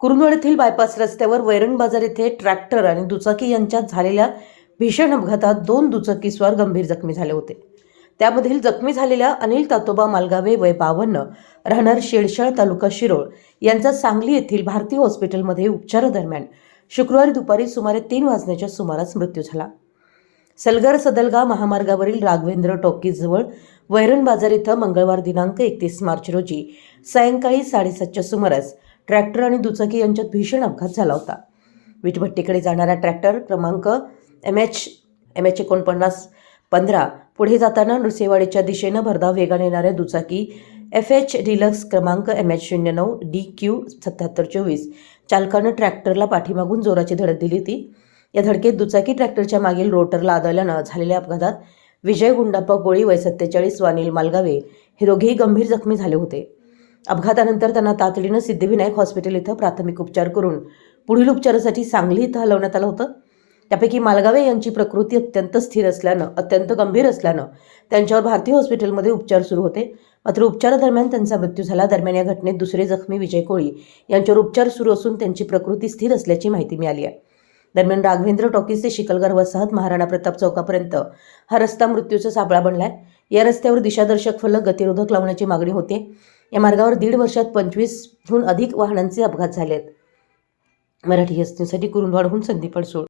कुरुंदवाड येथील बायपास रस्त्यावर वैरण बाजार येथे ट्रॅक्टर आणि दुचाकी यांच्यात झालेल्या भीषण अपघातात 2 दुचाकीस्वार गंभीर जखमी झाले होते. त्यामधील जखमी झालेल्या अनिल तातोबा मालगावे वय 52 राहणार शेडशाळ तालुका शिरोळ यांचा सांगली येथील भारतीय हॉस्पिटलमध्ये उपचारादरम्यान शुक्रवारी दुपारी सुमारे 3 वाजण्याच्या सुमारास मृत्यू झाला. सलगर सदलगा महामार्गावरील राघवेंद्र टॉकीजजवळ वैरण बाजार इथं मंगळवार दिनांक 31 मार्च रोजी सायंकाळी 7:30च्या सुमारास ट्रॅक्टर आणि दुचाकी यांच्यात भीषण अपघात झाला होता. विटभट्टीकडे जाणारा ट्रॅक्टर क्रमांक MH 4915 पुढे जाताना नृसेवाडीच्या दिशेनं भरधाव वेगाने येणाऱ्या दुचाकी FH डिलक्स क्रमांक MH 09 DQ 7724 चालकानं ट्रॅक्टरला पाठीमागून जोराची धडक दिली होती. या धडकेत दुचाकी ट्रॅक्टरच्या मागील रोटरला आदळल्यानं झालेल्या अपघातात विजय गुंडाप्पा कोळी वय 47 व अनिल मालगावे हे दोघेही गंभीर जखमी झाले होते. अपघातानंतर त्यांना तातडीनं सिद्धिविनायक हॉस्पिटल इथं प्राथमिक उपचार करून पुढील उपचारासाठी सांगली इथं हलवण्यात आलं होतं. त्यापैकी मालगावे यांची प्रकृती अत्यंत गंभीर असल्यानं त्यांच्यावर भारतीय हॉस्पिटलमध्ये उपचार सुरू होते. मात्र उपचारादरम्यान त्यांचा मृत्यू झाला. दरम्यान या घटनेत दुसरे जखमी विजय कोळी यांच्यावर उपचार सुरू असून त्यांची प्रकृती स्थिर असल्याची माहिती मिळाली आहे. दरम्यान राघवेंद्र टॉकीज ते शिकलगार वसाहत महाराणा प्रताप चौकापर्यंत हा रस्ता मृत्यूचा सापळा बनलाय. या रस्त्यावर दिशादर्शक फलक गतिरोधक लावण्याची मागणी होते. या मार्गावर 1.5 वर्षात 25हून अधिक वाहनांचे अपघात झालेत. मराठी न्यूजसाठी कुरुंदवाडहून संदीप अडसूळ.